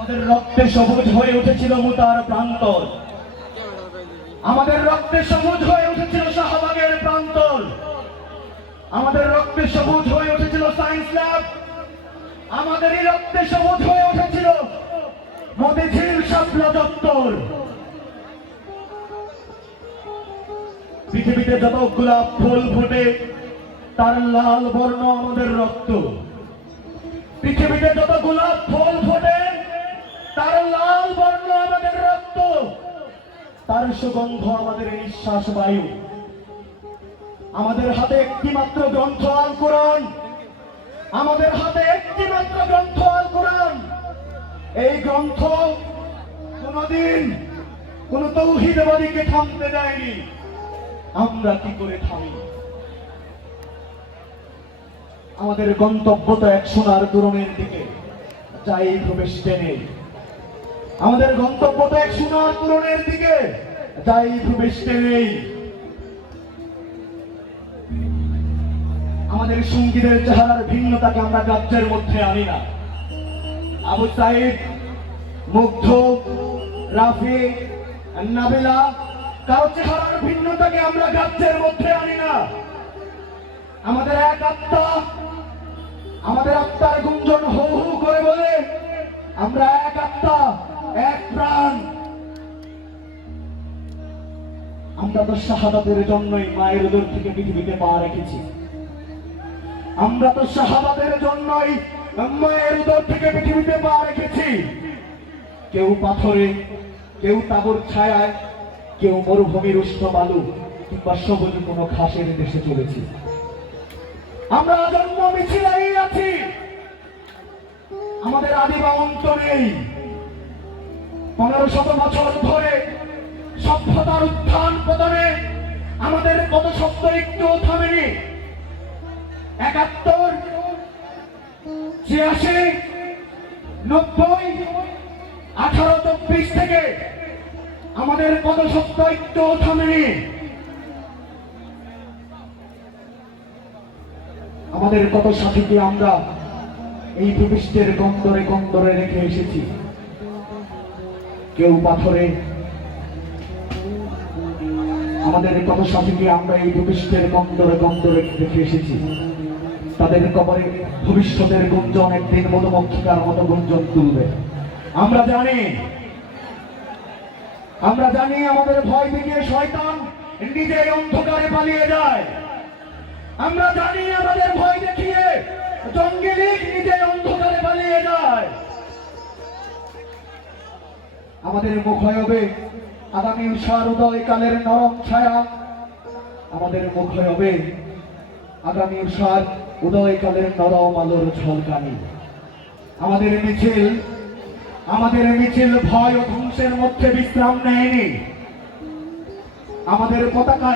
আমাদের রক্তে সবুজ হয়ে উঠেছিল মুতার প্রান্তর, আমাদের রক্তে সবুজ হয়ে উঠেছিল শাহবাগের প্রান্তর, আমাদের রক্তে সবুজ হয়ে উঠেছিল সায়েন্স ল্যাব, আমাদেরই রক্তে সবুজ হয়ে উঠেছিল মতিঝিল শাপলা চত্বর। পৃথিবীতে যত গোলাপ ফুল ফোটে তার লাল বর্ণ আমাদের রক্ত। পৃথিবীতে যত গোলাপ ফুল ফোটে তার লাল বর্ণ আমাদের রক্ত, তার সুগন্ধ আমাদের নিঃশ্বাস বায়ু। আমাদের হাতে একটি মাত্র গ্রন্থ আল কোরআন, আমাদের হাতে একটি মাত্র গ্রন্থ আল কোরআন। এই গ্রন্থ কোনদিন কোন তৌহিদবাদীকে থামতে দেয়নি। আমরা কি করে থামি? আমাদের গন্তব্য তো এক সোনার তোরণের দিকে, যাই প্রবেশ টেনে। আমাদের গন্তব্য তো এক সোনার তোরণের দিকে, যাই প্রবেশ টেনে। আমাদের সঙ্গীদের চেহারার ভিন্নতাকে আমরা গ্রাহ্যের মধ্যে আনি না। আবু সাইদ, মুগ্ধ, রাফি, নাবিলা, কারো চেহারার ভিন্নতাকে আমরা গ্রাহ্যের মধ্যে আনি না। আমাদের এক আত্মা, আমাদের আত্মার গুঞ্জন হু হু করে বলে আমরা এক আত্মা, এক প্রাণ। আমরা তো শাহাদাতের জন্যই মায়ের উদর থেকে পৃথিবীতে পা রেখেছি। আমরা তো শাহাদাতের জন্যই মায়ের উদর থেকে পৃথিবীতে পা রেখেছি। কেউ পাথরে, কেউ তাবর ছায়ায়, কেউ মরুভূমির উষ্ণ বালু কিংবা সবুজ কোনো ঘাসের দেশে চলেছি। আমরা আজন্ম মিছিলাই আছি, আমাদের আদি বা অন্ত নেই। 1500 বছর ধরে সভ্যতার উত্থান পতনে আমাদের কত শব্দ একটু থামেনি। 71, 86, 90, 1824 থেকে আমাদের কত শব্দ একটু থামেনি। আমাদের কত সাথীকে আমরা এই ভূপৃষ্ঠের কন্দরে কন্দরে রেখে এসেছি। কেউ পাথরে, আমাদের কত সাথীকে আমরা এই ভূপৃষ্ঠের কন্দরে কন্দরে রেখে এসেছি। তাদের কবরে ভবিষ্যতের গুঞ্জন একদিন মধুমক্ষিকার মতো গুঞ্জন তুলবে। আমরা জানি, আমরা জানি আমাদের ভয় দেখিয়ে শয়তান নিজেই অন্ধকারে পালিয়ে যায়। আমরা জানি আমাদের ভয় দেখিয়ে জঙ্গি লীগ নিজেই অন্ধকারে পালিয়ে যায়। আমাদের মুখ হবে আগামী উষার উদয়কালের নরম ছায়া, আমাদের মুখ হবে আগামী উষার উদয়কালের নরম আলোর ঝলকানি। আমাদের মিছিল ভয় ও ধ্বংসের মধ্যে বিশ্রাম নেয়নি। আমাদের পতাকা